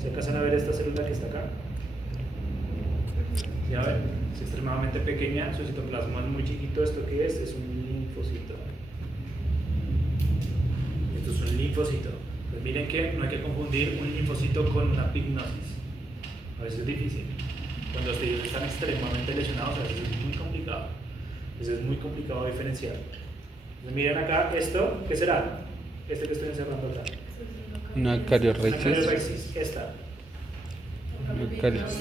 ¿Se alcanzan a ver esta célula que está acá? Ya ven, es extremadamente pequeña, su citoplasma es muy chiquito. ¿Esto qué es? Es un linfocito. Esto es un linfocito. Pues miren que no hay que confundir un linfocito con una pignosis. A veces es difícil. Cuando los tejidos están extremadamente lesionados, a veces es muy complicado. Es muy complicado diferenciar. Entonces, miren acá, esto, ¿qué será? Este que estoy encerrando acá. Una cariorrexis. Una cariorrexis, esta.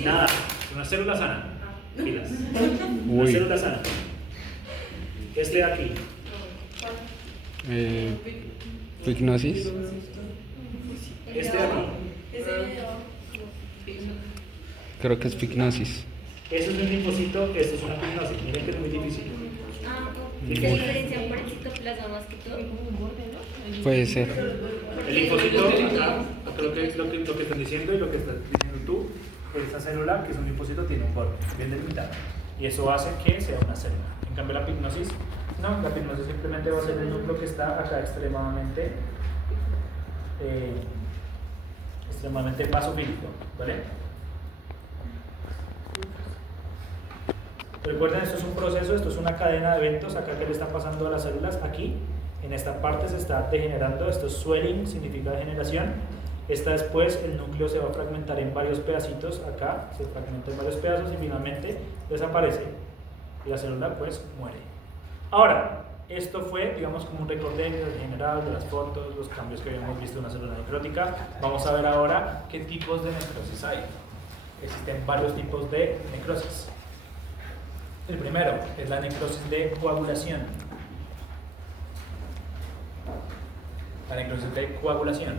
Nada, es una célula sana. Pilas. Una Uy. célula sana. Este de aquí. Pignosis. Este de aquí. Creo que es pignosis. Eso es un linfocito, esto es una pignosis. Miren que es muy difícil. ¿Y se diferencia por el citoplasma más que todo? Puede ser. El linfocito, acá lo que están diciendo y lo que estás diciendo tú, esta célula, que es un linfocito, tiene un borde bien delimitado. Y eso hace que sea una célula. En cambio, la pignosis, no, la pignosis simplemente va a ser el núcleo que está acá extremadamente basofílico, ¿vale? Recuerden, esto es un proceso, esto es una cadena de eventos. Acá que le están pasando a las células, aquí en esta parte se está degenerando. Esto es swelling, significa degeneración. Esta después el núcleo se va a fragmentar en varios pedacitos. Acá se fragmenta en varios pedazos y finalmente desaparece y la célula pues muere. Ahora, esto fue, digamos, como un recorte general de las fotos, los cambios que habíamos visto en una célula necrótica. Vamos a ver ahora qué tipos de necrosis hay. Existen varios tipos de necrosis. El primero es la necrosis de coagulación. La necrosis de coagulación.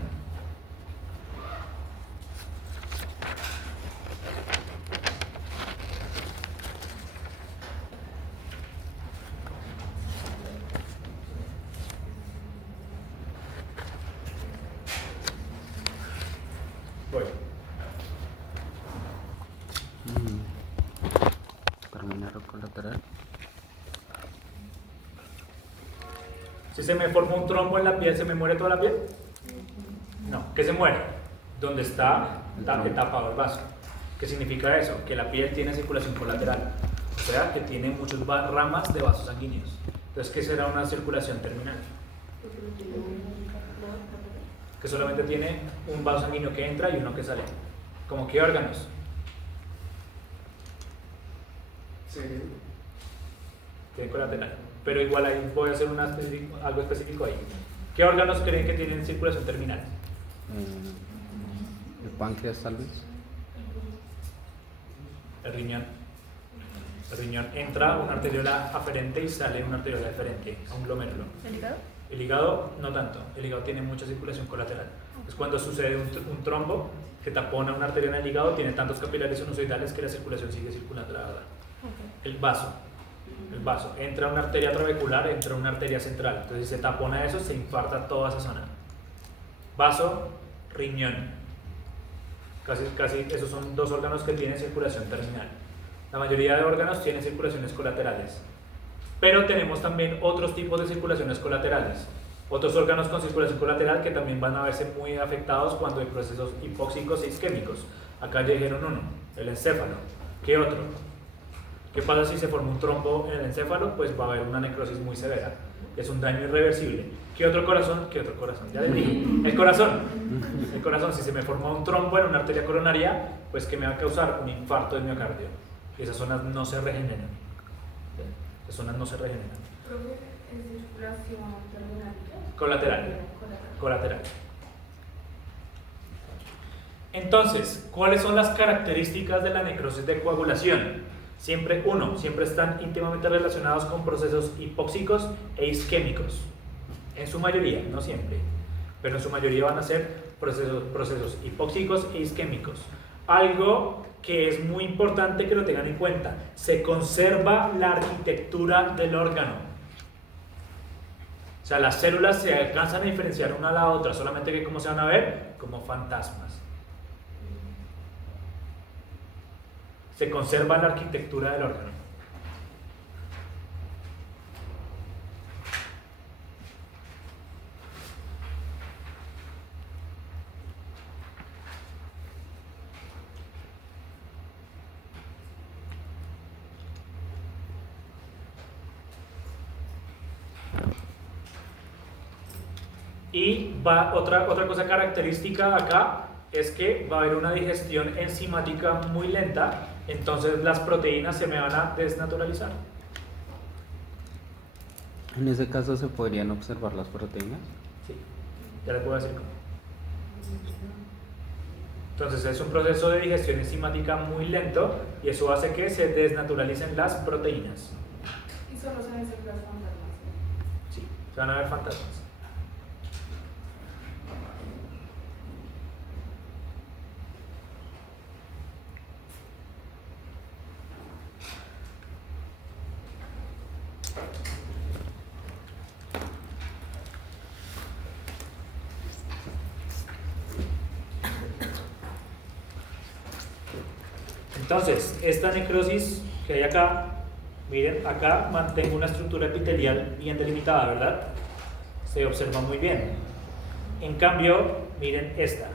Voy. Terminar colateral. Si se me forma un trombo en la piel, ¿se me muere toda la piel? No. ¿Qué se muere? Donde está tapado el vaso. ¿Qué significa eso? Que la piel tiene circulación colateral. O sea, que tiene muchas ramas de vasos sanguíneos. Entonces, ¿qué será una circulación terminal? Que solamente tiene un vaso sanguíneo que entra y uno que sale. ¿Cómo qué órganos? Sí. Tiene colateral. Pero igual ahí voy a hacer algo específico ahí. ¿Qué órganos creen que tienen circulación terminal? El páncreas tal vez. El riñón. El riñón entra una arteriola aferente y sale una arteriola deferente, a un glomérulo. ¿El hígado? El hígado no tanto, el hígado tiene mucha circulación colateral. Es cuando sucede un trombo que tapona una arteria en el hígado, tiene tantos capilares sinusoidales que la circulación sigue circulando, la verdad. El vaso, entra una arteria trabecular, entra una arteria central. Entonces, si se tapona eso, se infarta toda esa zona. Vaso, riñón. Casi esos son dos órganos que tienen circulación terminal. La mayoría de órganos tienen circulaciones colaterales. Pero tenemos también otros tipos de circulaciones colaterales. Otros órganos con circulación colateral que también van a verse muy afectados cuando hay procesos hipóxicos e isquémicos. Acá ya dijeron uno, el encéfalo. ¿Qué otro? ¿Qué pasa si se forma un trombo en el encéfalo? Pues va a haber una necrosis muy severa. Es un daño irreversible. ¿Qué otro corazón? ¿Qué otro corazón? Ya les dije. El corazón. El corazón, si se me forma un trombo en una arteria coronaria, pues que me va a causar un infarto del miocardio. Y esas zonas no se regeneran. Esas zonas no se regeneran. Profe, ¿es circulación terminal? Colateral. Entonces, ¿cuáles son las características de la necrosis de coagulación? Siempre están íntimamente relacionados con procesos hipóxicos e isquémicos. En su mayoría, no siempre, pero en su mayoría van a ser procesos hipóxicos e isquémicos. Algo que es muy importante que lo tengan en cuenta: se conserva la arquitectura del órgano. O sea, las células se alcanzan a diferenciar una a la otra, solamente que ¿cómo se van a ver? Como fantasmas. Se conserva la arquitectura del órgano. Y otra cosa característica acá es que va a haber una digestión enzimática muy lenta, entonces las proteínas se me van a desnaturalizar. En ese caso, ¿se podrían observar las proteínas? Sí, ya les puedo decir cómo. Entonces es un proceso de digestión enzimática muy lento y eso hace que se desnaturalicen las proteínas. Y solo se ven las fantasmas. Sí, se van a ver fantasmas. Entonces, esta necrosis que hay acá, miren, acá mantengo una estructura epitelial bien delimitada, ¿verdad? Se observa muy bien. En cambio, miren esta.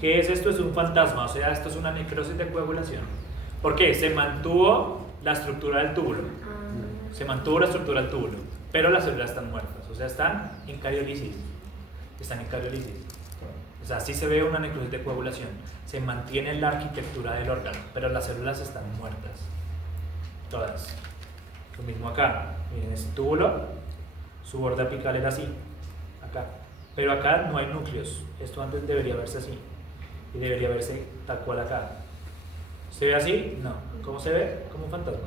¿Qué es esto? Es un fantasma, o sea, esto es una necrosis de coagulación. ¿Por qué? Se mantuvo la estructura del túbulo. Se mantuvo la estructura del túbulo, pero las células están muertas, o sea, están en cariolisis. Están en cariolisis. O sea, sí se ve una necrosis de coagulación. Se mantiene la arquitectura del órgano, pero las células están muertas. Todas. Lo mismo acá. Miren, ese túbulo, su borde apical era así. Acá. Pero acá no hay núcleos. Esto antes debería verse así. Y debería verse tal cual acá. ¿Se ve así? No. ¿Cómo se ve? Como un fantasma.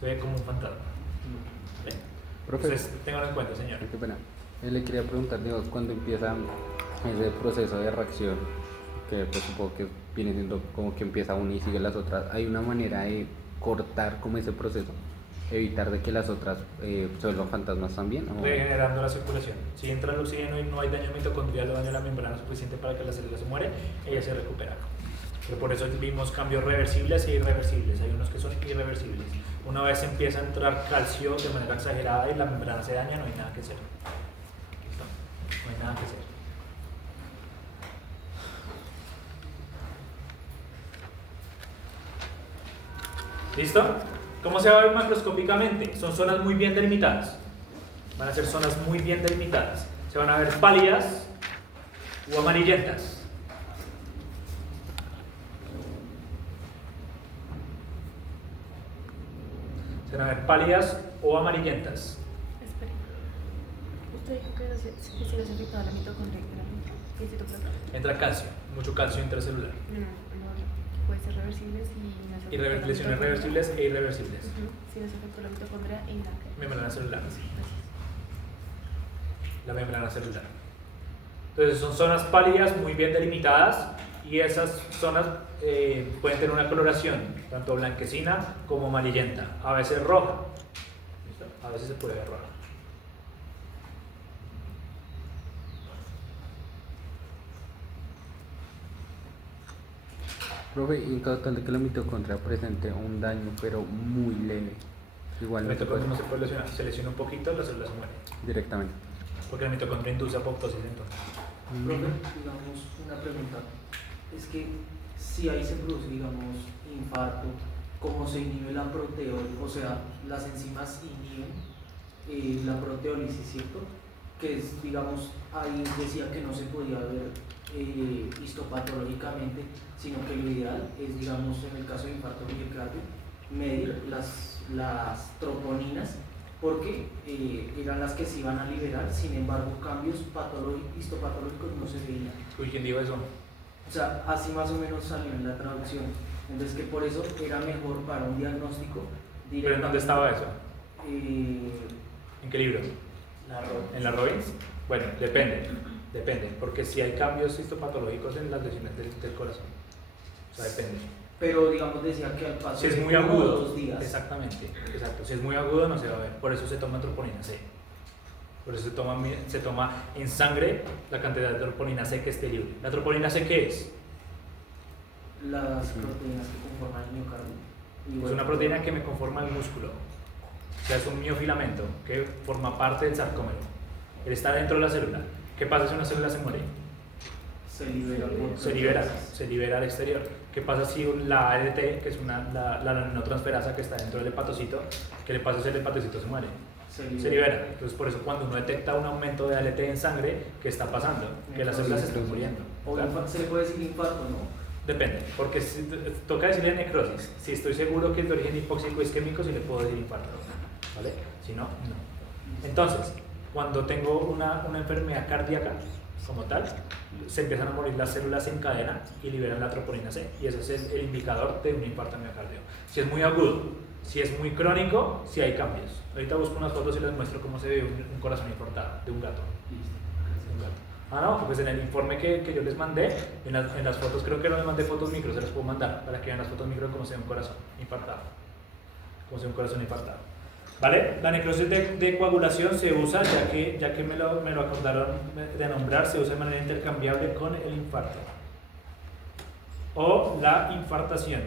Se ve como un fantasma. ¿Ven? Profe. Entonces, ténganlo en cuenta, señor. Qué pena. Le quería preguntar, digamos, cuando empieza ese proceso de reacción, que pues supongo que viene siendo como que empieza una y sigue las otras, ¿hay una manera de cortar como ese proceso? Evitar de que las otras se vuelvan fantasmas también, ¿o? Regenerando la circulación. Si entra el oxígeno y no hay daño mitocondrial o daño a la membrana suficiente para que la célula se muere, ella se recupera. Pero por eso vimos cambios reversibles e irreversibles. Hay unos que son irreversibles. Una vez empieza a entrar calcio de manera exagerada y la membrana se daña, no hay nada que hacer. ¿Listo? No hay nada que hacer. ¿Listo? ¿Cómo se va a ver macroscópicamente? Son zonas muy bien delimitadas. Van a ser zonas muy bien delimitadas. Se van a ver pálidas o amarillentas. Se van a ver pálidas o amarillentas. Espera. Usted dijo que si no se afectaba la mitocondria, ¿qué citoplasma? Entra calcio, mucho calcio intracelular. No, puede ser reversibles y no se afecta la Lesiones mitocondria. reversibles e irreversibles. Si no se afectó la mitocondria y la Membrana celular. Gracias. La membrana celular. Entonces son zonas pálidas muy bien delimitadas y esas zonas pueden tener una coloración tanto blanquecina como amarillenta, a veces roja. ¿Listo? A veces se puede ver roja. Profe, y en caso tal de que la mitocondria presente un daño, pero muy leve, El igual no se mitocondria puede no se puede lesionar, se lesiona un poquito, la célula se muere. directamente. Porque la mitocondria induce apoptosis entonces. Profe, digamos, una pregunta. Es que si ahí se produce, digamos, infarto, ¿cómo se inhibe la proteólisis? O sea, las enzimas inhiben la proteólisis, ¿cierto? Que es, digamos, ahí decía que no se podía ver histopatológicamente, sino que lo ideal es, digamos, en el caso de infarto miocardio, medir las troponinas, porque eran las que se iban a liberar. Sin embargo, cambios histopatológicos no se veían. Uy, ¿quién dijo eso? O sea, así más o menos salió en la traducción. Entonces, que por eso era mejor para un diagnóstico. ¿Pero en dónde estaba eso? Eh, ¿En qué libro? ¿En la Robbins? Bueno, depende, porque si hay cambios histopatológicos en las lesiones del corazón. O sea, depende. pero, digamos, decía que al paso Si es de muy 1 o agudo, 2 días. exactamente, exacto. Si es muy agudo no se va a ver, por eso se toma troponina C. Por eso se toma en sangre la cantidad de troponina C que esté libre. ¿La troponina C qué es? Las proteínas que conforman el miocardio. Es una proteína que me conforma el músculo. O sea, es un miofilamento que forma parte del sarcómero. Él está dentro de la célula. ¿Qué pasa si una célula se muere? Se libera al exterior. ¿Qué pasa si la ADT, que es la aminotransferasa que está dentro del hepatocito, qué le pasa si el hepatocito se muere? se libera. Entonces, por eso cuando uno detecta un aumento de ALT en sangre, ¿qué está pasando? Que las células se están muriendo. O se le puede decir infarto, ¿no? Depende, porque si, toca decirle necrosis. Si estoy seguro que es de origen hipóxico o isquémico, sí le puedo decir infarto. ¿Vale? Si no, no. Entonces, cuando tengo una enfermedad cardíaca, como tal, se empiezan a morir las células en cadena y liberan la troponina C. Y ese es el indicador de un infarto miocardio. Si es muy agudo, si es muy crónico, si hay cambios. Ahorita busco unas fotos y les muestro cómo se ve un corazón infartado de un gato. No, pues en el informe que yo les mandé, en las fotos, creo que no les mandé fotos micro, se las puedo mandar para que vean las fotos micro cómo se ve un corazón infartado. Cómo se ve un corazón infartado. ¿Vale? La necrosis de coagulación se usa, ya que me lo acordaron de nombrar, se usa de manera intercambiable con el infarto. O la infartación.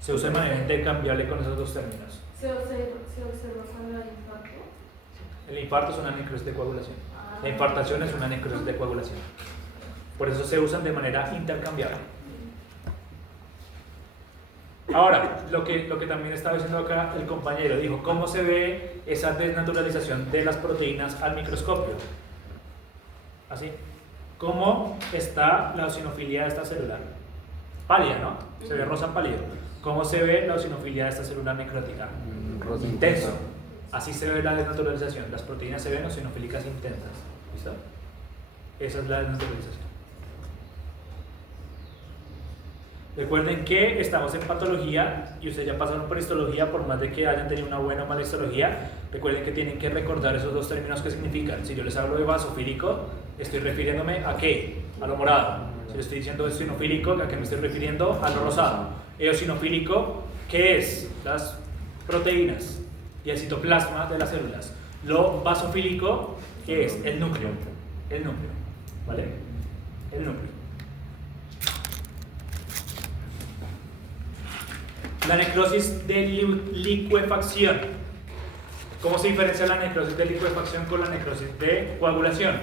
Se usa de manera intercambiable con esos dos términos. ¿Se observa cuando hay infarto? El infarto es una necrosis de coagulación. La infartación es una necrosis de coagulación. Por eso se usan de manera intercambiable. Ahora, lo que también estaba diciendo acá el compañero, dijo, ¿cómo se ve esa desnaturalización de las proteínas al microscopio? Así. ¿Cómo está la eosinofilia de esta célula? Pálida, ¿no? Se ve rosa pálido. ¿Cómo se ve la eosinofilia de esta célula necrótica? Rosa Intenso. Así se ve la desnaturalización. Las proteínas se ven eosinofílicas intensas. ¿Listo? Esa es la desnaturalización. Recuerden que estamos en patología y ustedes ya pasaron por histología, por más de que hayan tenido una buena o mala histología. Recuerden que tienen que recordar esos dos términos que significan. Si yo les hablo de basofílico, estoy refiriéndome a qué? A lo morado. Si les estoy diciendo eosinofílico, ¿a qué me estoy refiriendo? A lo rosado. Eosinofílico, ¿qué es? Las proteínas y el citoplasma de las células. Lo basofílico, ¿qué es? El núcleo. El núcleo. ¿Vale? El núcleo. La necrosis de licuefacción. ¿Cómo se diferencia la necrosis de licuefacción con la necrosis de coagulación?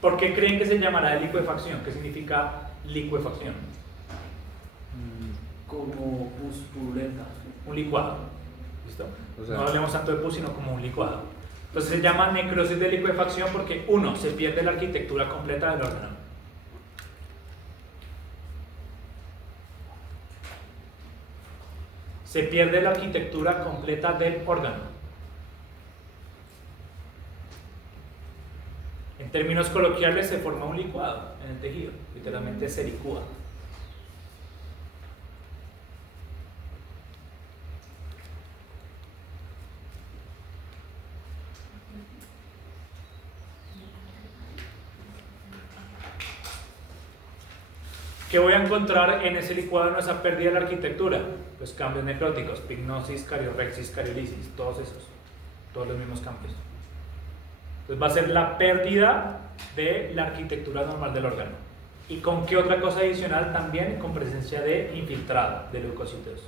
¿Por qué creen que se llamará de licuefacción? ¿Qué significa licuefacción? Como pus purulenta. Un licuado. ¿Listo? O sea, no hablemos tanto de pus, sino como un licuado. Entonces se llama necrosis de licuefacción porque, uno, se pierde la arquitectura completa del órgano. Se pierde la arquitectura completa del órgano. En términos coloquiales se forma un licuado en el tejido, literalmente se licúa. ¿Qué voy a encontrar en ese licuado, en esa pérdida de la arquitectura? Pues cambios necróticos, pignosis, cariorrexis, cariolisis, todos los mismos cambios. Entonces va a ser la pérdida de la arquitectura normal del órgano. ¿Y con qué otra cosa adicional? También con presencia de infiltrado de leucocitos.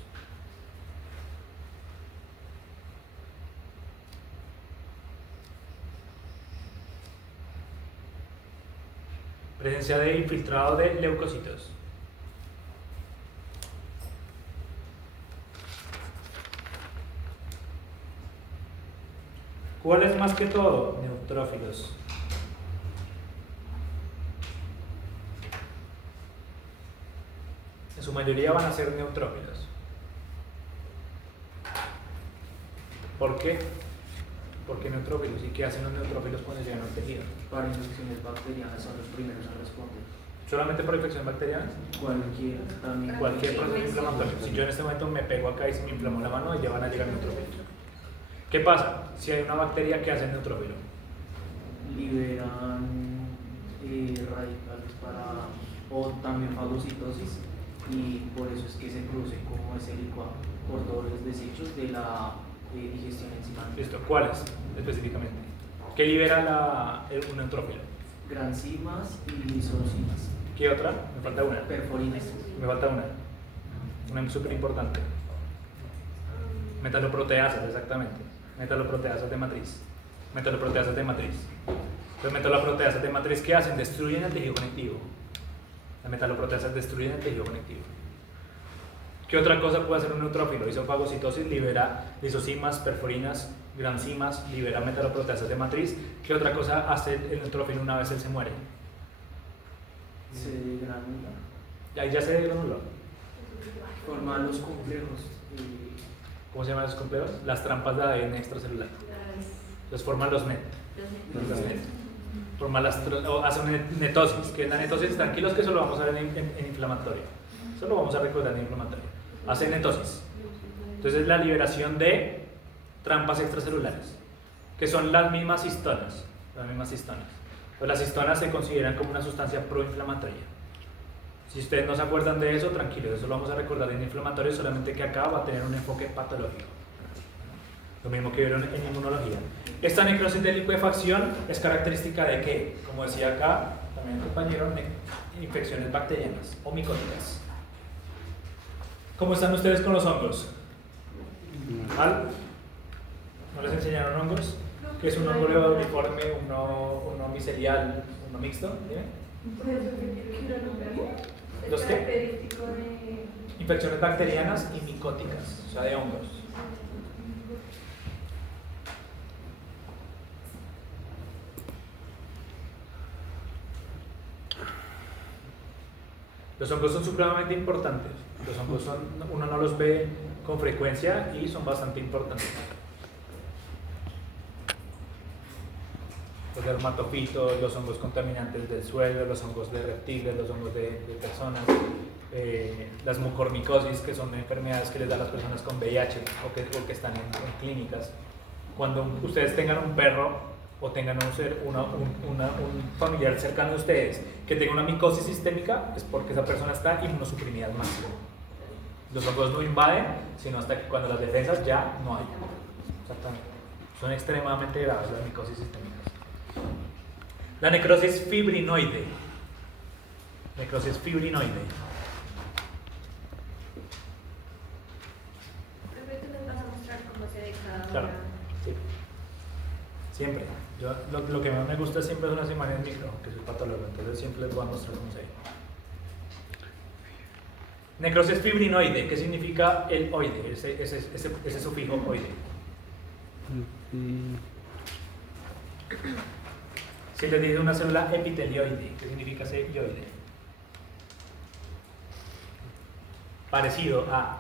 Presencia de infiltrado de leucocitos. ¿Cuál es más que todo? Neutrófilos. En su mayoría van a ser neutrófilos. ¿Por qué? ¿Por qué neutrófilos? ¿Y qué hacen los neutrófilos cuando llegan al tejido? Para infecciones bacterianas son los primeros a responder. ¿Solamente por infección bacteriana? Cualquiera, también. Cualquier proceso inflamatorio. Si yo en este momento me pego acá y se me inflamó la mano, ya van a llegar neutrófilos. ¿Qué pasa? Si hay una bacteria, ¿qué hace el neutrófilo? Liberan radicales o también fagocitosis, y por eso es que se produce como ese licuado por todos los desechos de la digestión enzimática. Listo. ¿Cuáles específicamente? ¿Qué libera un neutrófilo? Granzimas y lisocimas. ¿Qué otra? Me falta una. Perforinas. Me falta una súper importante. Metaloproteasas, exactamente. Metaloproteasas de matriz. Metaloproteasas de matriz. Las metaloproteasas de matriz, ¿qué hacen? Destruyen el tejido conectivo. Las metaloproteasas destruyen el tejido conectivo. ¿Qué otra cosa puede hacer un neutrófilo? Hizo fagocitosis, libera lisocimas, perforinas, granzimas, libera metaloproteasas de matriz. ¿Qué otra cosa hace el neutrófilo una vez él se muere? Se granula, Ahí ya se granuló. forma los complejos. ¿Cómo se llaman esos complejos? Las trampas de ADN extracelular. Los forman los NET. Los NET. Forman o hacen netosis. Que es la netosis, tranquilos que eso lo vamos a ver en inflamatorio. Eso lo vamos a recordar en inflamatorio. Hacen netosis. Entonces la liberación de trampas extracelulares, que son las mismas histonas. Las mismas histonas. Pues las histonas se consideran como una sustancia proinflamatoria. Si ustedes no se acuerdan de eso, tranquilos, eso lo vamos a recordar en inflamatorio, solamente que acá va a tener un enfoque patológico. Lo mismo que vieron en inmunología. Esta necrosis de licuefacción es característica de que, como decía acá, también el compañero, infecciones bacterianas o micóticas. ¿Cómo están ustedes con los hongos? ¿Mal? ¿No les enseñaron hongos? ¿Qué es un hongo levaduliforme, uno micelial, uno mixto? ¿Dime? ¿Los qué? Infecciones bacterianas y micóticas, o sea, de hongos. Los hongos son supremamente importantes. Los hongos uno no los ve con frecuencia y son bastante importantes. Los dermatofitos, los hongos contaminantes del suelo, los hongos de reptiles, los hongos de personas, las mucormicosis, que son enfermedades que les da a las personas con VIH o que están en clínicas. Cuando ustedes tengan un perro o tengan un familiar cercano a ustedes que tenga una micosis sistémica, es porque esa persona está inmunosuprimida al máximo. Los hongos no invaden, sino hasta que cuando las defensas ya no hay. Exactamente. Son extremadamente graves las micosis sistémicas. La necrosis fibrinoide. Necrosis fibrinoide. Perfecto, nos vas a mostrar cómo se ve cada Claro, una. sí. Siempre. Yo, lo que más me gusta siempre son las imágenes micro, que soy patólogo, entonces siempre les voy a mostrar cómo se ve. Necrosis fibrinoide, ¿qué significa el oide? Ese sufijo oide. Si les dice una célula epitelioide, ¿qué significa ese ioide? Parecido a.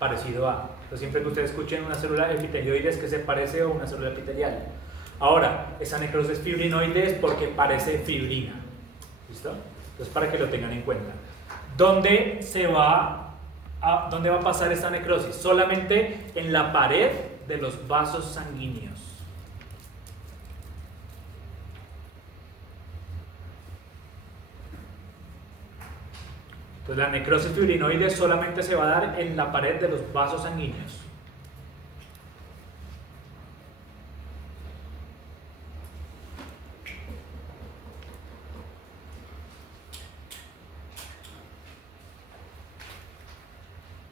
Entonces, siempre que ustedes escuchen una célula epitelioide es que se parece a una célula epitelial. Ahora, esa necrosis fibrinoide es porque parece fibrina. ¿Listo? Entonces, para que lo tengan en cuenta. ¿Dónde va a pasar esta necrosis? Solamente en la pared de los vasos sanguíneos. Entonces la necrosis fibrinoide solamente se va a dar en la pared de los vasos sanguíneos.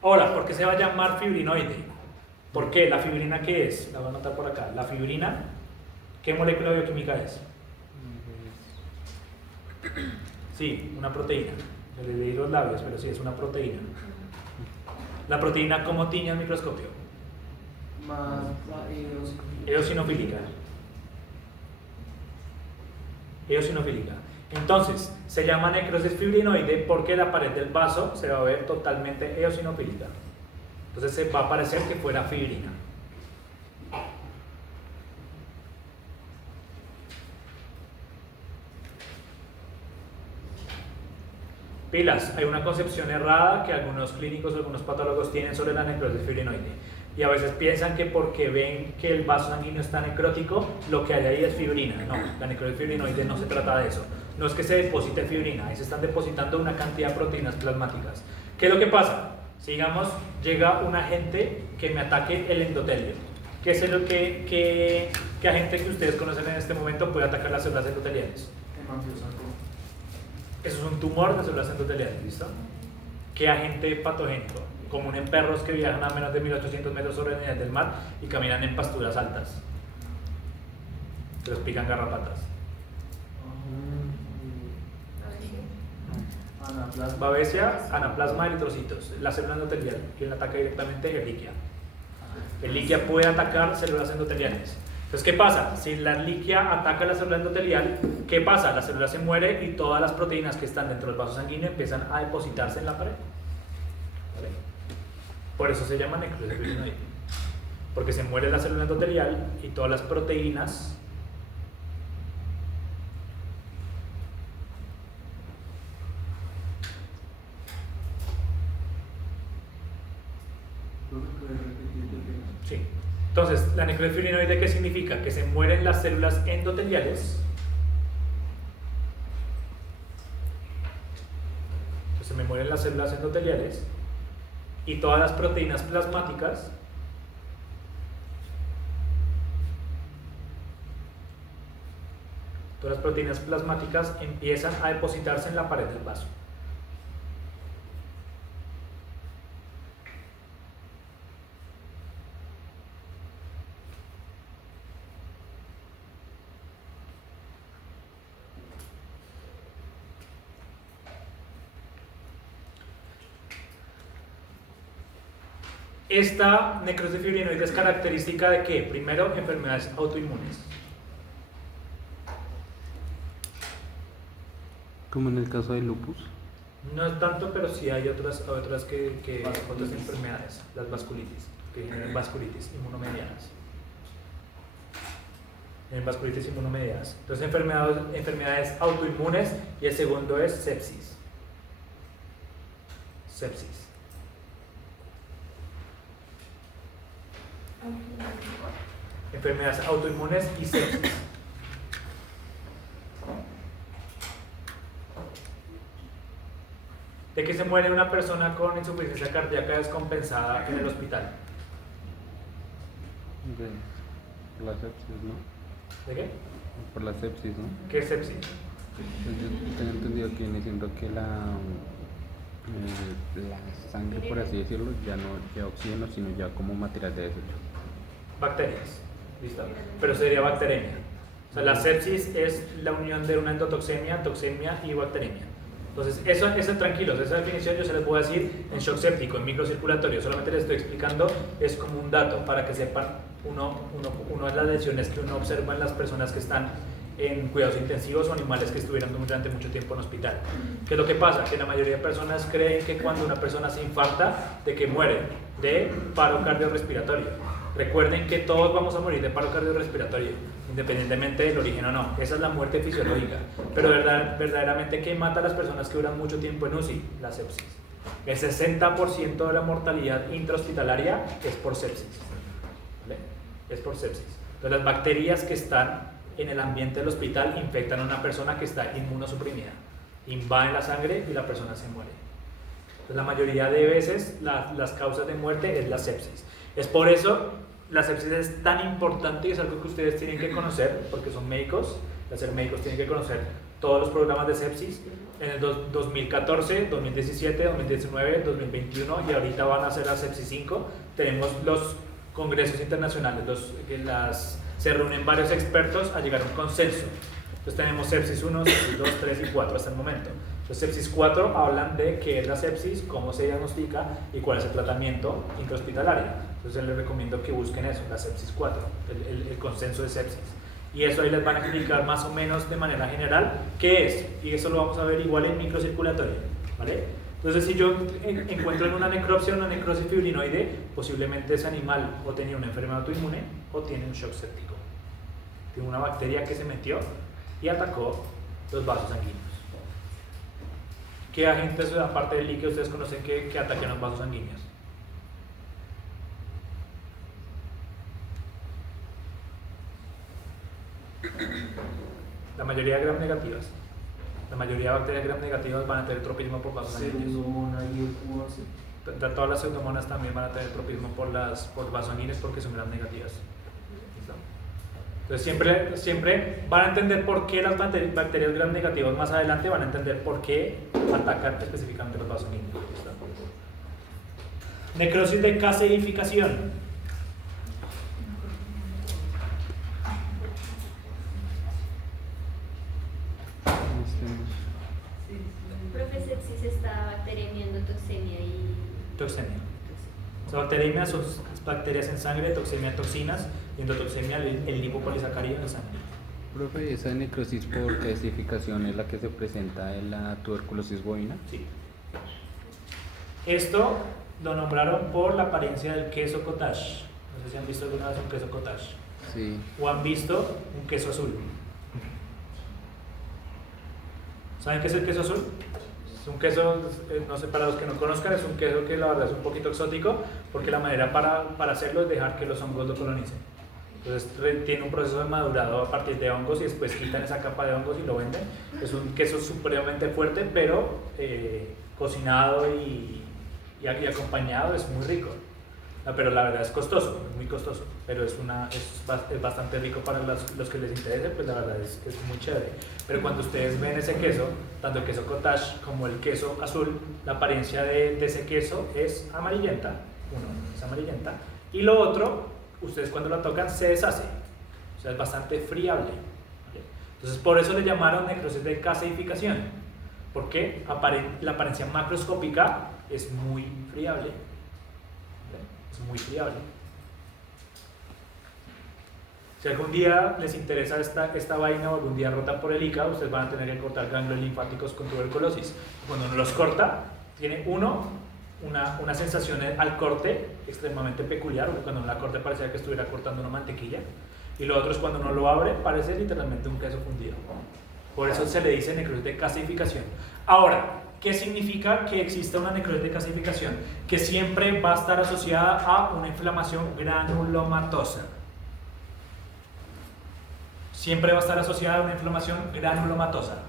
Ahora, ¿por qué se va a llamar fibrinoide? ¿Por qué? ¿La fibrina qué es? La voy a anotar por acá. La fibrina, ¿qué molécula bioquímica es? Sí, una proteína. Yo le leí los labios, pero sí, es una proteína. ¿La proteína cómo tiñe al microscopio? Más Eosinofílica. Eosinofílica. Entonces, se llama necrosis fibrinoide porque la pared del vaso se va a ver totalmente eosinofílica. Entonces se va a parecer que fuera fibrina. Pilas, hay una concepción errada que algunos clínicos o algunos patólogos tienen sobre la necrosis fibrinoide. Y a veces piensan que porque ven que el vaso sanguíneo está necrótico, lo que hay ahí es fibrina. No, la necrosis fibrinoide no se trata de eso. No es que se deposite fibrina, ahí se están depositando una cantidad de proteínas plasmáticas. ¿Qué es lo que pasa? Si digamos, llega un agente que me ataque el endotelio. ¿Qué es lo que agente que ustedes conocen en este momento puede atacar las células endoteliales? Eso es un tumor de células endoteliales, ¿listo? ¿Qué agente patogénico? Común en perros que viajan a menos de 1800 metros sobre el nivel del mar y caminan en pasturas altas. Se los pican garrapatas. Babesia, anaplasma, eritrocitos, la célula endotelial, quien ataca directamente Ehrlichia. Ehrlichia puede atacar células endoteliales. Entonces, ¿qué pasa? Si la Ehrlichia ataca la célula endotelial, ¿qué pasa? La célula se muere y todas las proteínas que están dentro del vaso sanguíneo empiezan a depositarse en la pared. ¿Vale? Por eso se llama necrosis fibrinoide. Porque se muere la célula endotelial y todas las proteínas sí. Entonces, la necrosis fibrinoide, ¿qué significa? Que se mueren las células endoteliales. Entonces, se me mueren las células endoteliales y todas las proteínas plasmáticas empiezan a depositarse en la pared del vaso. Esta necrosis fibrinoide es característica de ¿qué? Primero, enfermedades autoinmunes. Como en el caso del lupus. No es tanto, pero sí hay otras enfermedades, las vasculitis, que generan vasculitis inmunomedianas. Entonces, enfermedades autoinmunes, y el segundo es sepsis. Enfermedades autoinmunes y sepsis. ¿De qué se muere una persona con insuficiencia cardíaca descompensada en el hospital? Por la sepsis, ¿no? ¿De qué? Por la sepsis, ¿no? ¿Qué es sepsis? Pues yo tengo entendido que viene siendo que la sangre, por así decirlo, ya no lleva oxígeno, sino ya como material de desecho. Bacterias, ¿listo? Pero sería bacteremia. O sea, la sepsis es la unión de una endotoxemia, toxemia y bacteremia. Entonces, eso tranquilos, esa definición yo se les voy a decir en shock séptico, en microcirculatorio. Solamente les estoy explicando, es como un dato para que sepan uno de las lesiones que uno observa en las personas que están en cuidados intensivos o animales que estuvieron durante mucho tiempo en hospital. ¿Qué es lo que pasa? Que la mayoría de personas creen que cuando una persona se infarta, de que muere de paro cardiorrespiratorio. Recuerden que todos vamos a morir de paro cardiorrespiratorio, independientemente del origen o no. Esa es la muerte fisiológica. Pero verdaderamente, ¿qué mata a las personas que duran mucho tiempo en UCI? La sepsis. El 60% de la mortalidad intrahospitalaria es por sepsis. ¿Vale? Es por sepsis. Entonces, las bacterias que están en el ambiente del hospital infectan a una persona que está inmunosuprimida. Invaden la sangre y la persona se muere. Entonces, la mayoría de veces las causas de muerte es la sepsis. Es por eso la sepsis es tan importante y es algo que ustedes tienen que conocer, porque son médicos, al ser médicos tienen que conocer todos los programas de sepsis. En el 2014, 2017, 2019, 2021 y ahorita van a hacer la sepsis 5. Tenemos los congresos internacionales, se reúnen varios expertos a llegar a un consenso. Entonces tenemos sepsis 1, sepsis 2, 3 y 4 hasta el momento. Los sepsis 4 hablan de qué es la sepsis, cómo se diagnostica y cuál es el tratamiento intrahospitalario. Entonces les recomiendo que busquen eso, la sepsis 4, el consenso de sepsis. Y eso ahí les van a explicar más o menos de manera general qué es. Y eso lo vamos a ver igual en microcirculatorio, ¿vale? Entonces, si yo encuentro en una necropsia una necrosis fibrinoide, posiblemente ese animal o tenía una enfermedad autoinmune o tiene un shock séptico. Tiene una bacteria que se metió y atacó los vasos sanguíneos. ¿Qué agentes, aparte del líquido, ustedes conocen que ataquen los vasos sanguíneos? La mayoría de gram negativas. La mayoría de bacterias gram negativas van a tener tropismo por vasos sanguíneos. Todas las pseudomonas también van a tener tropismo por vasos sanguíneos porque son gram negativas. ¿Listo? Entonces siempre van a entender por qué las bacterias gram negativas más adelante van a entender por qué atacan específicamente los vasos sanguíneos. ¿Listo? Necrosis de caseificación. Profe, sepsis, esta bacteria, endotoxemia y... Toxemia. O sea, bacteremia son bacterias en sangre, toxemia, toxinas, y endotoxemia, el lipopolisacárido en la sangre. Profe, ¿esa necrosis por calcificación es la que se presenta en la tuberculosis bovina? Sí. Esto lo nombraron por la apariencia del queso cottage. No sé si han visto alguna vez un queso cottage. Sí. O han visto un queso azul. ¿Saben qué es el queso azul? Es un queso, no sé, para los que no conozcan, es un queso que la verdad es un poquito exótico, porque la manera para hacerlo es dejar que los hongos lo colonicen. Entonces tiene un proceso de madurado a partir de hongos y después quitan esa capa de hongos y lo venden. Es un queso supremamente fuerte, pero cocinado y acompañado es muy rico. Pero la verdad es costoso, es muy costoso, pero es bastante rico para los que les interese, pues la verdad es muy chévere. Pero cuando ustedes ven ese queso, tanto el queso cottage como el queso azul, la apariencia de ese queso es amarillenta, uno es amarillenta, y lo otro, ustedes cuando lo tocan se deshace, o sea es bastante friable. ¿Vale? Entonces por eso le llamaron necrosis de caseificación, porque la apariencia macroscópica es muy friable. Muy friable. Si algún día les interesa esta vaina o algún día rotan por el hígado, ustedes van a tener que cortar ganglios linfáticos con tuberculosis. Cuando uno los corta, tiene una sensación al corte extremadamente peculiar, porque cuando uno la corta parecía que estuviera cortando una mantequilla, y lo otro es cuando uno lo abre, parece literalmente un queso fundido. Por eso se le dice necrosis de calcificación. Ahora, ¿qué significa que exista una necrosis de calcificación? Que siempre va a estar asociada a una inflamación granulomatosa. Siempre va a estar asociada a una inflamación granulomatosa.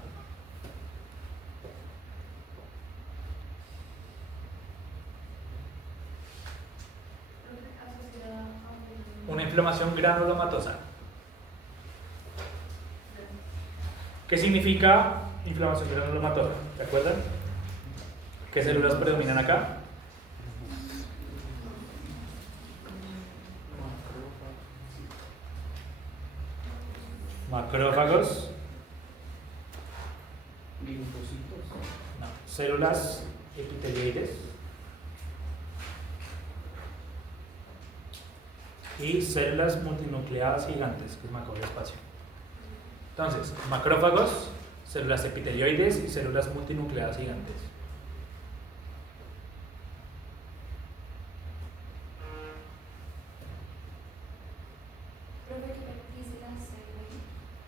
Una inflamación granulomatosa. ¿Qué significa inflamación granulomatosa? ¿Se acuerdan? ¿Qué células predominan acá? Macrófagos. Linfocitos. No. Células epitelioides. Y células multinucleadas gigantes, que es macroespacio. Entonces, macrófagos, células epitelioides y células multinucleadas gigantes.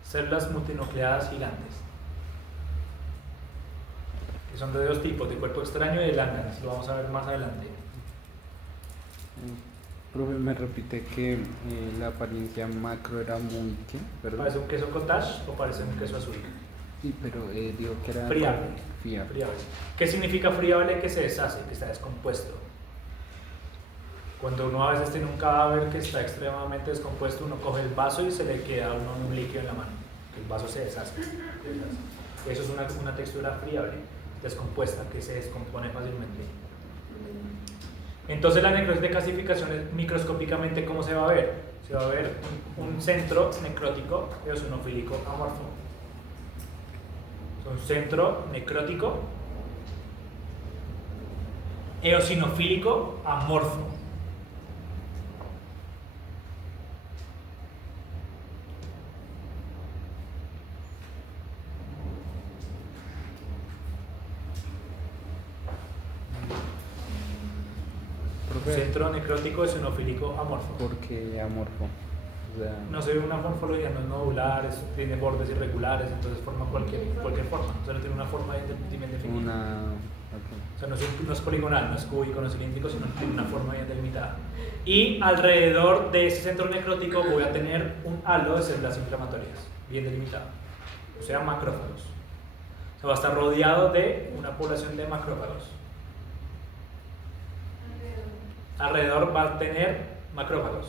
Células multinucleadas gigantes, que son de dos tipos, de cuerpo extraño y de láminas, lo vamos a ver más adelante. Profe, me repite que la apariencia macro era muy, ¿qué? ¿Perdón? ¿Parece un queso cottage o parece un queso azul? Sí, pero digo que era... Friable. Friable. ¿Qué significa friable? Que se deshace, que está descompuesto. Cuando uno a veces tiene un cadáver que está extremadamente descompuesto, uno coge el vaso y se le queda a uno un líquido en la mano. El vaso se deshace. Eso es una textura friable, descompuesta, que se descompone fácilmente. Entonces la necrosis de calcificación es microscópicamente, ¿cómo se va a ver? Se va a ver un centro necrótico eosinofílico amorfo. Un centro necrótico eosinofílico amorfo. Centro necrótico eosinofílico amorfo. ¿Por qué amorfo? O sea, No se ve una morfología, no es nodular, tiene bordes irregulares, entonces forma cualquier forma. O sea, no tiene una forma bien definida. O sea, no es poligonal, no es cúbico, no es cilíndrico, sino que tiene una forma bien delimitada. Y alrededor de ese centro necrótico voy a tener un halo de células inflamatorias, bien delimitado. O sea, macrófagos. O sea, va a estar rodeado de una población de macrófagos. Alrededor va a tener macrófagos.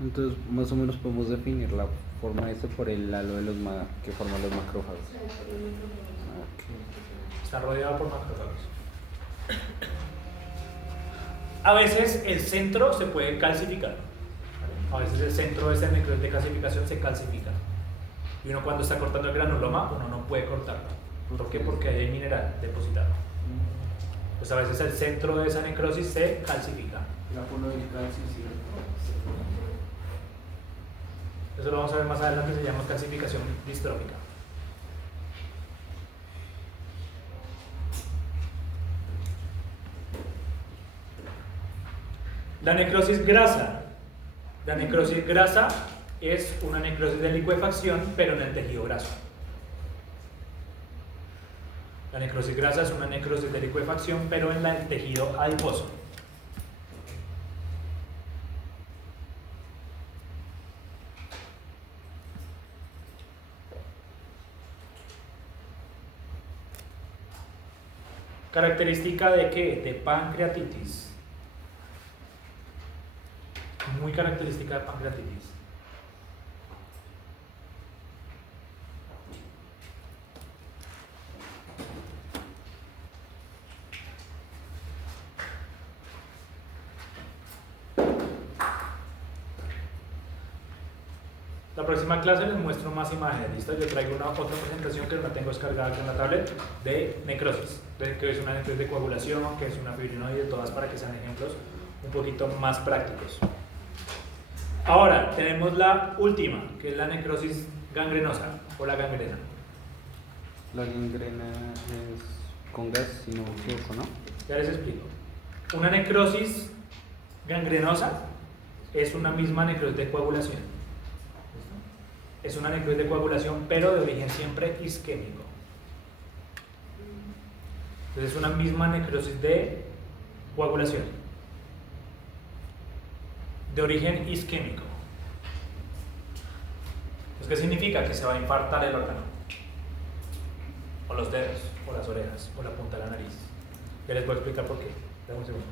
entonces, más o menos podemos definir la forma de eso por el halo de que forman los macrófagos. Está rodeado por macrófagos. A veces el centro se puede calcificar. ¿Vale? A veces el centro de esta necrosis de calcificación se calcifica. Y uno cuando está cortando el granuloma, uno no puede cortarlo. ¿Por qué? Porque hay mineral depositado. Pues a veces el centro de esa necrosis se calcifica. La polo del calcio, sí. Eso lo vamos a ver más adelante, se llama calcificación distrófica. La necrosis grasa. La necrosis grasa es una necrosis de licuefacción, pero en el tejido graso. La necrosis grasa es una necrosis de licuefacción, pero en el tejido adiposo. ¿Característica de qué? De pancreatitis. Muy característica de pancreatitis. La próxima clase les muestro más imágenes, ¿listo? Yo traigo otra presentación que no la tengo descargada aquí en la tablet de necrosis, que es una necrosis de coagulación, que es una fibrinoide, todas para que sean ejemplos un poquito más prácticos. Ahora, tenemos la última, que es la necrosis gangrenosa o la gangrena. La gangrena es con gas, si no me equivoco, ¿no? Ya les explico. Una necrosis gangrenosa es una misma necrosis de coagulación. Es una necrosis de coagulación, pero de origen siempre isquémico. Entonces es una misma necrosis de coagulación, de origen isquémico. Pues, ¿qué significa? Que se va a infartar el órgano, o los dedos, o las orejas, o la punta de la nariz. Ya les voy a explicar por qué. Dame un segundo.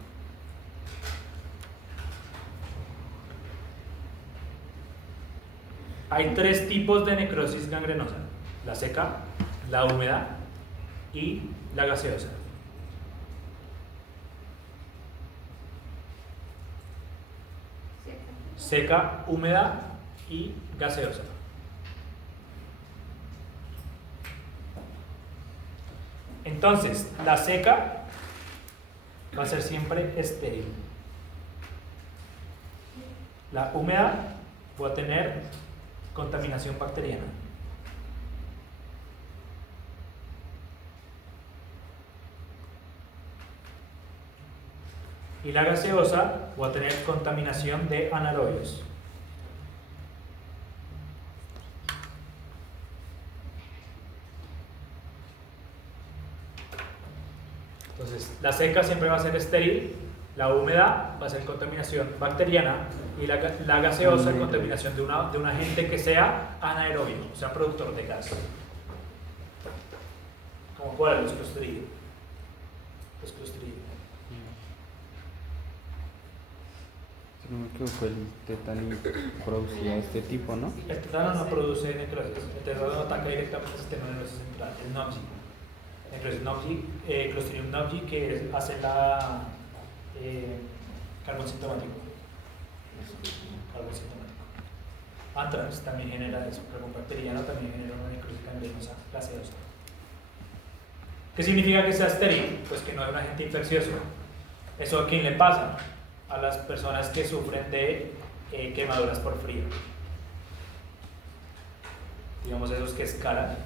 Hay tres tipos de necrosis gangrenosa: la seca, la húmeda y la gaseosa. Seca, húmeda y gaseosa. Entonces, la seca va a ser siempre estéril. La húmeda va a tener contaminación bacteriana. Y la gaseosa va a tener contaminación de anaerobios. Entonces, la seca siempre va a ser estéril, la húmeda va a ser contaminación bacteriana y la gaseosa contaminación de un agente que sea anaerobio, o sea, productor de gas. ¿Como cuál? Los clostridios. Los clostridios. Si no me equivoco, el tétano producía este tipo, ¿no? El tétano no produce necrosis, el tétano ataca directamente el sistema nervioso central, el NOMSI. Necrosis NOMSI, Clostridium NOMSI, que hace la carbón sintomático. Carbón sintomático. Anthrax también genera eso, carbón bacteriano también genera una necrosis gangrenosa gaseosa. ¿Qué significa que sea estéril? Pues que no es un agente infeccioso. ¿Eso a quién le pasa? A las personas que sufren de quemaduras por frío. Digamos esos que escalan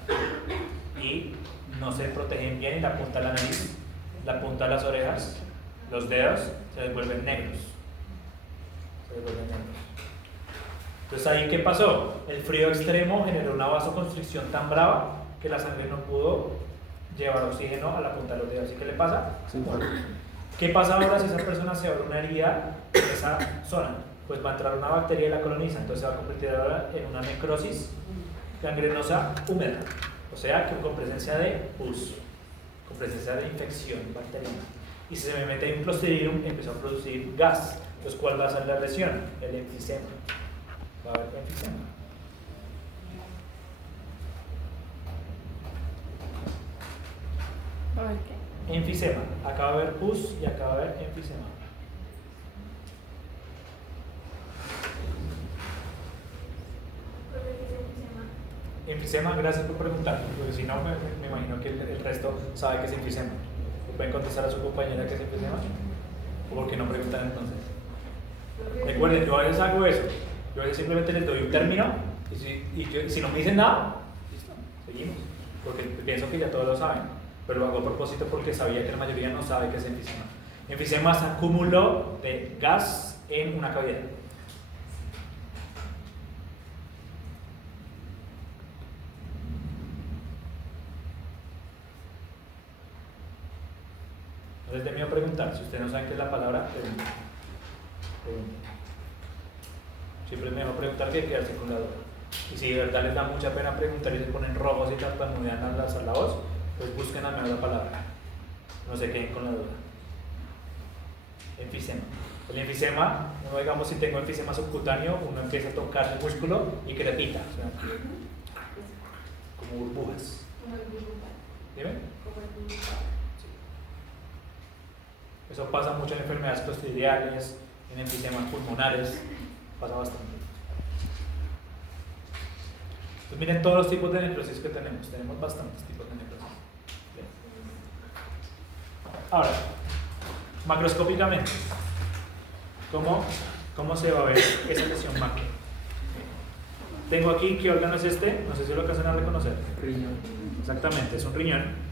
y no se protegen bien, y la punta de la nariz, la punta de las orejas, los dedos se les vuelven negros. Se les vuelven negros. Entonces ahí, ¿qué pasó? El frío extremo generó una vasoconstricción tan brava que la sangre no pudo llevar oxígeno a la punta de los dedos. ¿Y qué le pasa? Sí, ¿Qué pasa ahora si esa persona se abre una herida en esa zona? Pues va a entrar una bacteria y la coloniza, entonces se va a convertir ahora en una necrosis gangrenosa húmeda, o sea, que con presencia de pus, con presencia de infección bacteriana. Y si se me mete un Clostridium, empieza a producir gas. Entonces, ¿cuál va a ser la lesión? El enfisema. Va a haber enfisema. A ver qué. Enfisema. Acá va a haber pus y acá va a haber enfisema. Enfisema, gracias por preguntar, porque si no, me imagino que el resto sabe que es enfisema. ¿Pueden contestar a su compañera que es enfisema? ¿O por qué no preguntan entonces? Recuerden, yo a veces hago eso. Yo a veces simplemente les doy un término y si no me dicen nada, listo, seguimos. Porque pienso que ya todos lo saben, pero lo hago a propósito porque sabía que la mayoría no sabe qué es enfisema. Enfisema es acúmulo de gas en una cavidad. No les dé miedo preguntar. Si ustedes no saben qué es la palabra, pregunten. Siempre es mejor preguntar que quedarse con la duda. Y si de verdad les da mucha pena preguntar y se ponen rojos y tartamudean al alzar la voz, pues busquen al menos la palabra. No se queden con la duda. Enfisema. El enfisema, uno, digamos, si tengo enfisema subcutáneo, uno empieza a tocar el músculo y crepita, o sea, como burbujas. ¿Dime? Eso pasa mucho en enfermedades clostridiales, en enfisemas pulmonares, pasa bastante. Pues miren todos los tipos de necrosis que tenemos bastantes tipos de necrosis. ¿Bien? Ahora, macroscópicamente, ¿cómo se va a ver esa lesión macro? Tengo aquí, ¿qué órgano es este? No sé si lo alcanzan a reconocer. Riñón. Exactamente, es un riñón.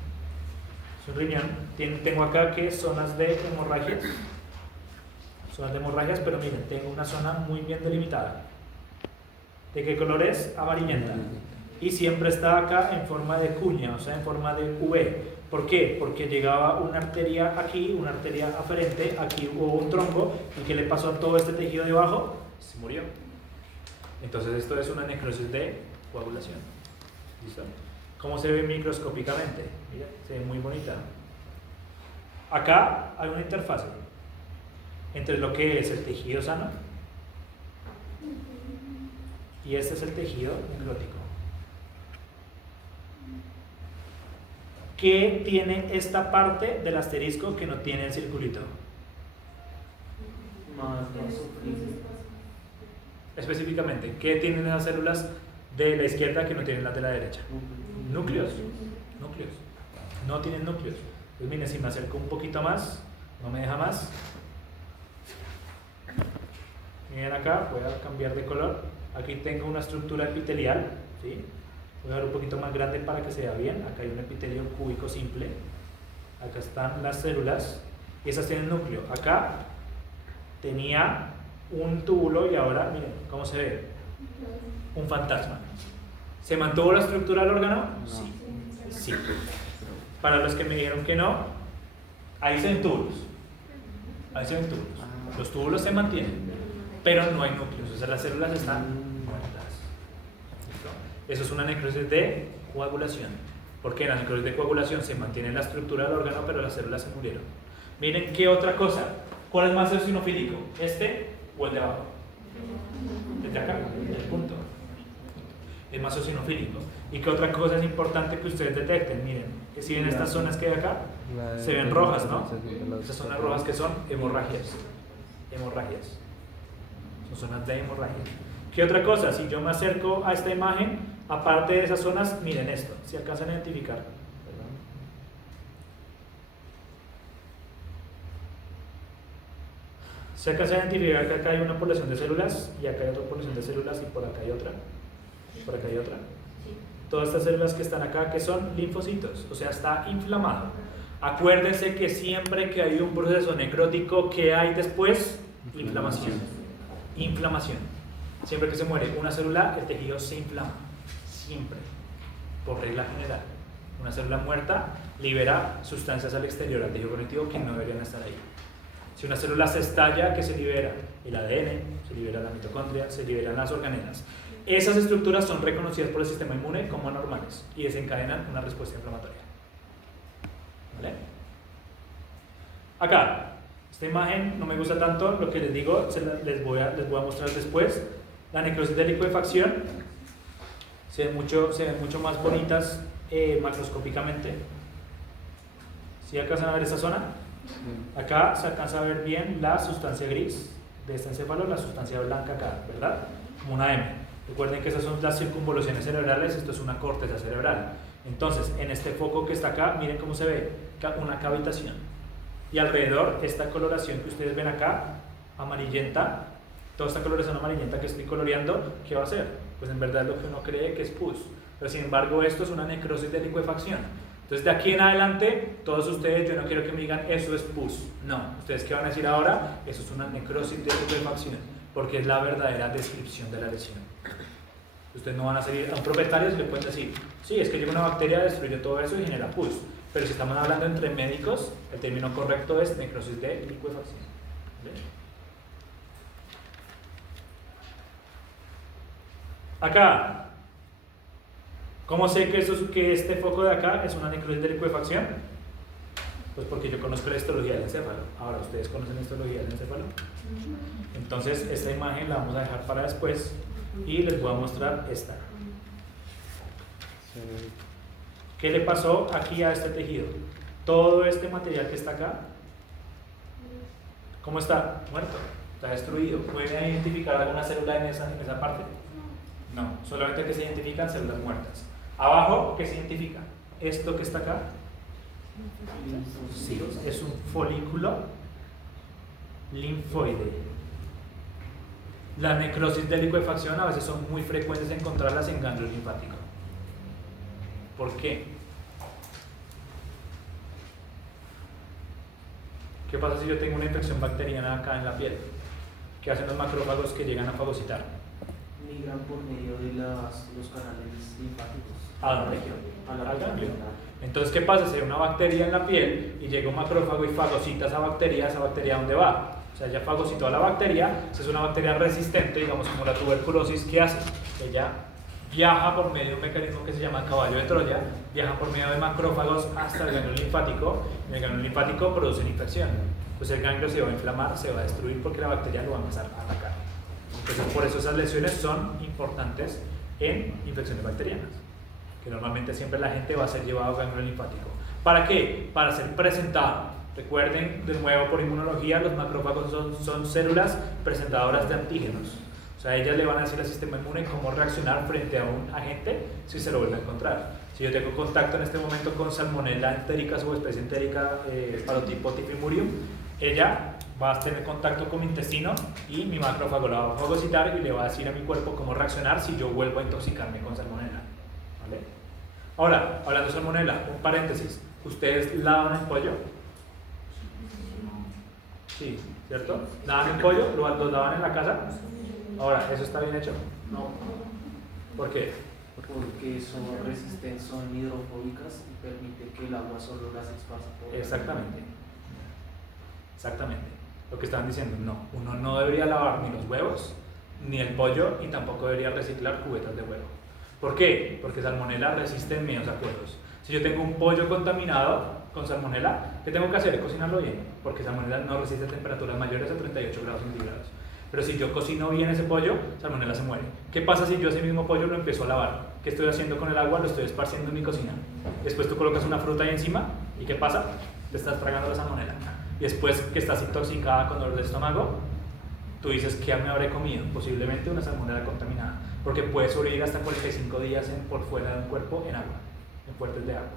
Es un riñón. Tengo acá que zonas de hemorragias. Zonas de hemorragias, pero miren, tengo una zona muy bien delimitada. ¿De qué color es? Amarillenta. Y siempre está acá en forma de cuña, o sea, en forma de V. ¿Por qué? Porque llegaba una arteria aquí, una arteria aferente, aquí hubo un trombo, y ¿qué le pasó a todo este tejido de abajo? Se murió. Entonces esto es una necrosis de coagulación. ¿Listo? ¿Cómo se ve microscópicamente? Mira, se ve muy bonita. Acá hay una interfase entre lo que es el tejido sano y este es el tejido necrótico. ¿Qué tiene esta parte del asterisco que no tiene el circulito? Más vasopresina. Específicamente, ¿qué tienen esas células de la izquierda que no tienen las de la derecha? Núcleos. Núcleos. No tienen núcleos. Pues miren, si me acerco un poquito más, no me deja más. Miren acá, voy a cambiar de color. Aquí tengo una estructura epitelial, ¿sí? Voy a dar un poquito más grande para que se vea bien. Acá hay un epitelio cúbico simple. Acá están las células y esas tienen núcleo. Acá tenía un túbulo y ahora, miren cómo se ve. Un fantasma. ¿Se mantuvo la estructura del órgano? Sí. Sí. Para los que me dijeron que no, ahí se ven túbulos. Ahí se ven túbulos. Los túbulos se mantienen, pero no hay núcleos. O sea, las células están muertas. Eso es una necrosis de coagulación. Porque en la necrosis de coagulación se mantiene la estructura del órgano, pero las células se murieron. Miren qué otra cosa. ¿Cuál es más eosinofílico? ¿Este o el de abajo? El de acá, el punto. Es más eosinofílico. ¿Y qué otra cosa es importante que ustedes detecten? Miren, que si ven estas zonas que hay acá, se ven rojas, ¿no? Esas zonas rojas que son hemorragias. Hemorragias. Son zonas de hemorragia. ¿Qué otra cosa? Si yo me acerco a esta imagen, aparte de esas zonas, miren esto, si alcanzan a identificar. Se alcanza a identificar que acá hay una población de células y acá hay otra población de células y por acá hay otra. Y por acá hay otra. Todas estas células que están acá, que son linfocitos, o sea, está inflamado. Acuérdense que siempre que hay un proceso necrótico, ¿qué hay después? Inflamación. Inflamación. Siempre que se muere una célula, el tejido se inflama. Siempre. Por regla general. Una célula muerta libera sustancias al exterior, al tejido conectivo, que no deberían estar ahí. Si una célula se estalla, ¿qué se libera? El ADN, se libera la mitocondria, se liberan las organelas. Esas estructuras son reconocidas por el sistema inmune como anormales y desencadenan una respuesta inflamatoria. ¿Vale? Acá, esta imagen no me gusta tanto, lo que les digo, les voy a mostrar después. La necrosis de licuefacción se ven mucho más bonitas macroscópicamente. ¿Sí alcanzan a ver esta zona? Acá se alcanza a ver bien la sustancia gris de este encéfalo, la sustancia blanca acá, ¿verdad? Como una M. Recuerden que esas son las circunvoluciones cerebrales, esto es una corteza cerebral. Entonces, en este foco que está acá, miren cómo se ve, una cavitación. Y alrededor, esta coloración que ustedes ven acá, amarillenta, toda esta coloración amarillenta que estoy coloreando, ¿qué va a hacer? Pues en verdad es lo que uno cree que es pus. Pero sin embargo, esto es una necrosis de licuefacción. Entonces, de aquí en adelante, todos ustedes, yo no quiero que me digan, eso es pus. No, ustedes qué van a decir ahora, eso es una necrosis de licuefacción, porque es la verdadera descripción de la lesión. Ustedes no van a salir a un propietario y le pueden decir, sí, es que llega una bacteria, destruye todo eso y genera pus. Pero si estamos hablando entre médicos, el término correcto es necrosis de licuefacción. ¿Vale? Acá, ¿cómo sé que este foco de acá es una necrosis de licuefacción? Pues porque yo conozco la histología del encéfalo. Ahora, ¿ustedes conocen la histología del encéfalo? Entonces, esta imagen la vamos a dejar para después y les voy a mostrar esta. ¿Qué le pasó aquí a este tejido? Todo este material que está acá, ¿cómo está? Muerto, está destruido. ¿Pueden identificar alguna célula en esa parte? No, solamente que se identifican células muertas. Abajo, ¿qué se identifica? Esto que está acá, sí, es un folículo linfoide. Las necrosis de licuefacción a veces son muy frecuentes encontrarlas en ganglio linfático. ¿Por qué? ¿Qué pasa si yo tengo una infección bacteriana acá en la piel? ¿Qué hacen los macrófagos que llegan a fagocitar? Migran por medio de los canales linfáticos. ¿A dónde? Al ganglio. Entonces, ¿qué pasa? Si hay una bacteria en la piel y llega un macrófago y fagocita esa bacteria, ¿dónde va? O sea, ya fagocitó a la bacteria, si es una bacteria resistente, digamos como la tuberculosis, ¿qué hace? Ella viaja por medio de un mecanismo que se llama caballo de Troya, viaja por medio de macrófagos hasta el ganglio linfático, y el ganglio linfático produce una infección. Pues el ganglio se va a inflamar, se va a destruir porque la bacteria lo va a empezar a atacar. Entonces, por eso esas lesiones son importantes en infecciones bacterianas, que normalmente siempre la gente va a ser llevado a ganglio linfático. ¿Para qué? Para ser presentado. Recuerden, de nuevo, por inmunología, los macrófagos son células presentadoras de antígenos. O sea, ellas le van a decir al sistema inmune cómo reaccionar frente a un agente si se lo vuelve a encontrar. Si yo tengo contacto en este momento con Salmonella entérica, subespecie entérica, parotipo Typhimurium, ella va a tener contacto con mi intestino y mi macrófago la va a fagocitar y le va a decir a mi cuerpo cómo reaccionar si yo vuelvo a intoxicarme con Salmonella. ¿Vale? Ahora, hablando de Salmonella, un paréntesis. ¿Ustedes lavan el pollo? Sí, ¿cierto? ¿Lavan el pollo? ¿Lo lavan en la casa? Ahora, ¿eso está bien hecho? No, ¿Por qué? porque son resistentes, son hidrofóbicas y permiten que el agua solo las esparza por Exactamente. Exactamente. Lo que estaban diciendo, no. Uno no debería lavar ni los huevos, ni el pollo, y tampoco debería reciclar cubetas de huevo. ¿Por qué? Porque Salmonella resiste en medios acuosos. Si yo tengo un pollo contaminado con Salmonella, ¿qué tengo que hacer? Cocinarlo bien, porque Salmonella no resiste temperaturas mayores a 38 grados centígrados. Pero si yo cocino bien ese pollo, Salmonella se muere. ¿Qué pasa si yo ese mismo pollo lo empiezo a lavar? ¿Qué estoy haciendo con el agua? Lo estoy esparciendo en mi cocina. Después tú colocas una fruta ahí encima, ¿y qué pasa? Te estás tragando la Salmonella. Y después que estás intoxicada con dolor de estómago, tú dices, ¿qué me habré comido? Posiblemente una Salmonella contaminada, porque puede sobrevivir hasta 45 días por fuera de un cuerpo en agua, en fuentes de agua.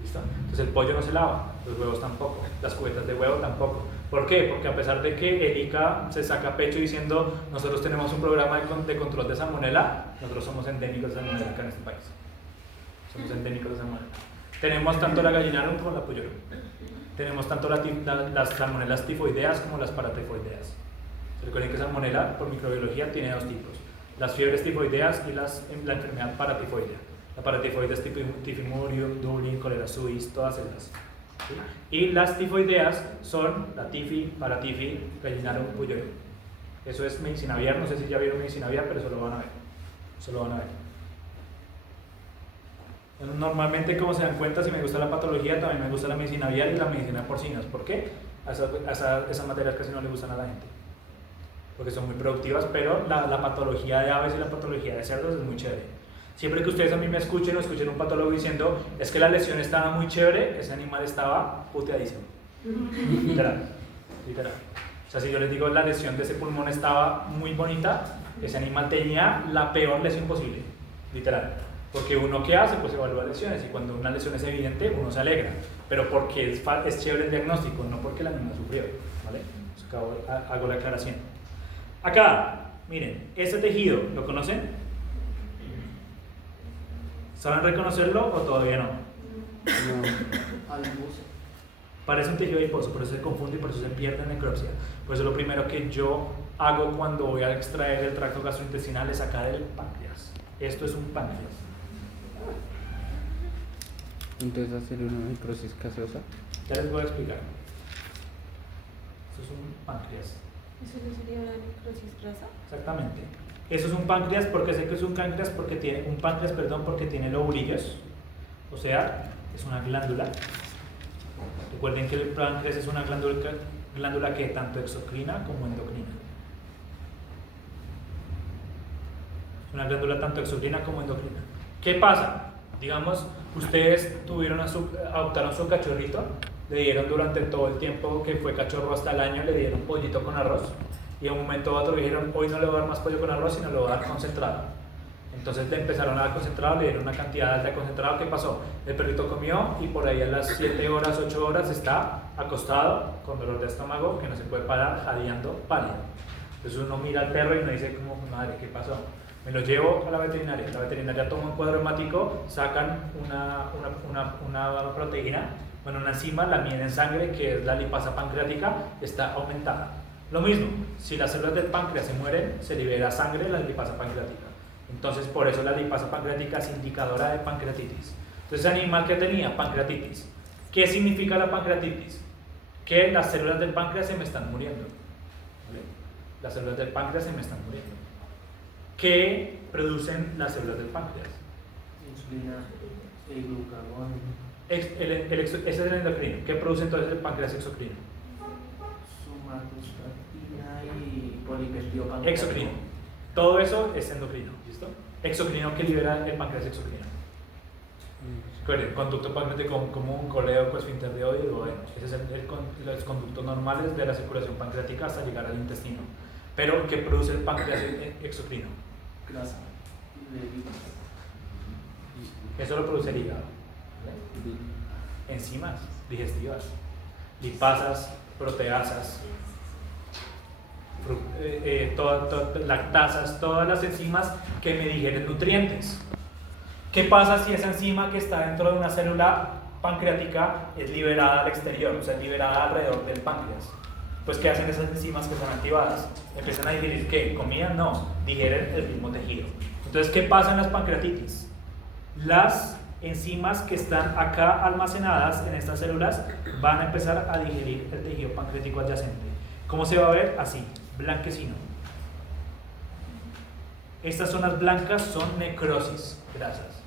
¿Listo? Entonces el pollo no se lava, los huevos tampoco, las cubetas de huevo tampoco. ¿Por qué? Porque a pesar de que el ICA se saca pecho diciendo nosotros tenemos un programa de control de Salmonella, nosotros somos endémicos de Salmonella acá en este país. Somos endémicos de Salmonella. Tenemos tanto la gallinarum como la pollurum. Tenemos tanto las salmonelas tifoideas como las paratifoideas. Recuerden que Salmonella, por microbiología, tiene dos tipos: las fiebres tifoideas y la enfermedad paratifoidea. La paratifoidea es Typhimurium, Dublin, Cholera suis, todas esas. ¿Sí? Y las tifoideas son la tifi, paratifi, gallinarum, pollurum. Eso es medicina aviar, no sé si ya vieron medicina aviar, pero eso lo van a ver. Eso lo van a ver. Normalmente, como se dan cuenta, si me gusta la patología, también me gusta la medicina aviar y la medicina porcina. ¿Por qué? Esas materias casi no le gustan a la gente, porque son muy productivas, pero la patología de aves y la patología de cerdos es muy chévere. Siempre que ustedes a mí me escuchen o escuchen un patólogo diciendo es que la lesión estaba muy chévere, ese animal estaba puteadísimo. Literal, literal. sea, si yo les digo la lesión de ese pulmón estaba muy bonita, ese animal tenía la peor lesión posible, literal. Porque uno, ¿qué hace? Pues evalúa lesiones, y cuando una lesión es evidente, uno se alegra, pero porque es chévere el diagnóstico, no porque el animal sufrió, ¿vale? Hago la aclaración. Acá, miren, este tejido, ¿lo conocen? ¿Saben reconocerlo o todavía no? No. Algo. Parece un tejido adiposo, por eso se confunde y por eso se pierde en necropsia. Por eso lo primero que yo hago cuando voy a extraer el tracto gastrointestinal es sacar el páncreas. Esto es un páncreas. Entonces hacer una necrosis gaseosa. Ya les voy a explicar. Esto es un páncreas. ¿Eso no sería una necrosis grasa? Exactamente. Eso es un páncreas, porque sé que es un páncreas porque tiene porque tiene lobulillos. O sea, es una glándula. Recuerden que el páncreas es una glándula que es tanto exocrina como endocrina. Una glándula tanto exocrina como endocrina. ¿Qué pasa? Digamos, ustedes adoptaron su cachorrito, le dieron durante todo el tiempo que fue cachorro hasta el año, le dieron pollito con arroz, y en un momento u otro dijeron, hoy no le voy a dar más pollo con arroz, sino le voy a dar concentrado. Entonces le empezaron a dar concentrado, le dieron una cantidad alta de concentrado. ¿Qué pasó? El perrito comió y por ahí a las 7 horas, 8 horas está acostado con dolor de estómago, que no se puede parar, jadeando, pálido. Entonces uno mira al perro y uno dice como, madre, ¿qué pasó? Me lo llevo a la veterinaria toma un cuadro hemático, sacan una proteína, bueno, una enzima, la miden en sangre, que es la lipasa pancreática, está aumentada. Lo mismo, si las células del páncreas se mueren, se libera sangre, la lipasa pancreática. Entonces, por eso la lipasa pancreática es indicadora de pancreatitis. Entonces, ese animal que tenía pancreatitis, ¿qué significa la pancreatitis? Que las células del páncreas se me están muriendo. ¿Vale? Las células del páncreas se me están muriendo. ¿Qué producen las células del páncreas? Insulina, el glucagón. Ese es el endocrino. ¿Qué produce entonces el páncreas exocrino? Somatostatina y polipeptido pancreático. Exocrino. Todo eso es endocrino, ¿listo? Exocrino que libera el páncreas exocrino. Recuerden, conducto pancreático común, colédoco, esfínter de odio y duodeno. Ese es los conductos normales de la circulación pancreática hasta llegar al intestino. Pero, ¿qué produce el páncreas exocrino? Grasa. Eso lo produce el hígado. Enzimas digestivas, lipasas, proteasas, lactasas, todas las enzimas que me digieren nutrientes. ¿Qué pasa si esa enzima que está dentro de una célula pancreática es liberada al exterior, o sea, es liberada alrededor del páncreas? Pues, ¿qué hacen esas enzimas que están activadas? Empiezan a digerir, ¿qué? ¿Comida? No, digieren el mismo tejido. Entonces, ¿qué pasa en las pancreatitis? Las enzimas que están acá almacenadas en estas células van a empezar a digerir el tejido pancreático adyacente. ¿Cómo se va a ver? Así, blanquecino. Estas zonas blancas son necrosis grasas.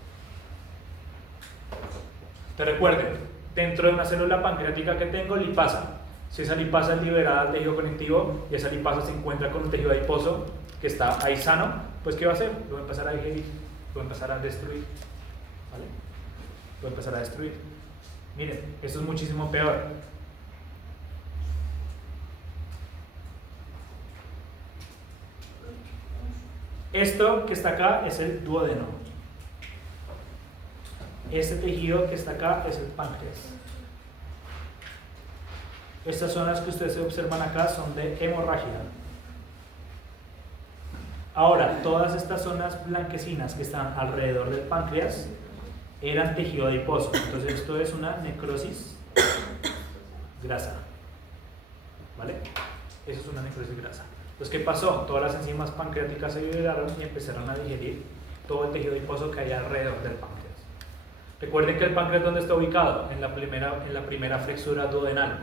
Te recuerden, dentro de una célula pancreática que tengo, lipasa. Si esa lipasa es liberada al tejido conectivo y esa lipasa se encuentra con un tejido adiposo que está ahí sano, pues ¿qué va a hacer? Lo va a empezar a digerir, lo va a empezar a destruir. ¿Vale? Lo va a empezar a destruir. Miren, esto es muchísimo peor. Esto que está acá es el duodeno. Este tejido que está acá es el páncreas. Estas zonas que ustedes observan acá son de hemorragia. Ahora, todas estas zonas blanquecinas que están alrededor del páncreas eran tejido adiposo. Entonces esto es una necrosis grasa. ¿Vale? Eso es una necrosis grasa. Entonces, ¿qué pasó? Todas las enzimas pancreáticas se liberaron y empezaron a digerir todo el tejido adiposo que hay alrededor del páncreas. Recuerden que el páncreas, ¿dónde está ubicado? En la primera flexura duodenal.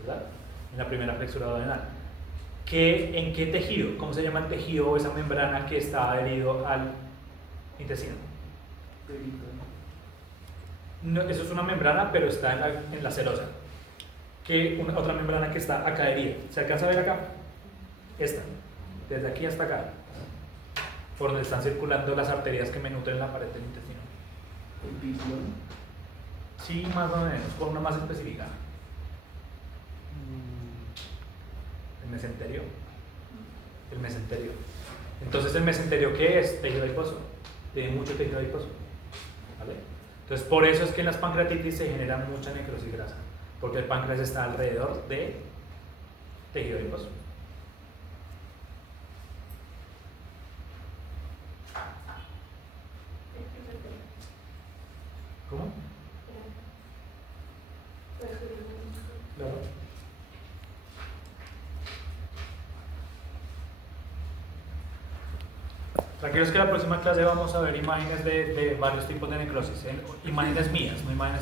¿Verdad? En la primera flexura duodenal. ¿En qué tejido? ¿Cómo se llama el tejido o esa membrana que está adherido al intestino? No, eso es una membrana, pero está en la serosa. Otra membrana que está acá adherida. ¿Se alcanza a ver acá? Esta. Desde aquí hasta acá. Por donde están circulando las arterias que me nutren la pared del intestino. ¿El pipión? Sí, más o menos, por una más específica. mesenterio. El mesenterio. Entonces, ¿el mesenterio qué es? Tejido adiposo. Tiene mucho tejido adiposo. ¿Vale? Entonces, por eso es que en las pancreatitis se genera mucha necrosis grasa. Porque el páncreas está alrededor de tejido adiposo. ¿Cómo? Claro. Tranquilos que la próxima clase vamos a ver imágenes de varios tipos de necrosis, imágenes mías, no imágenes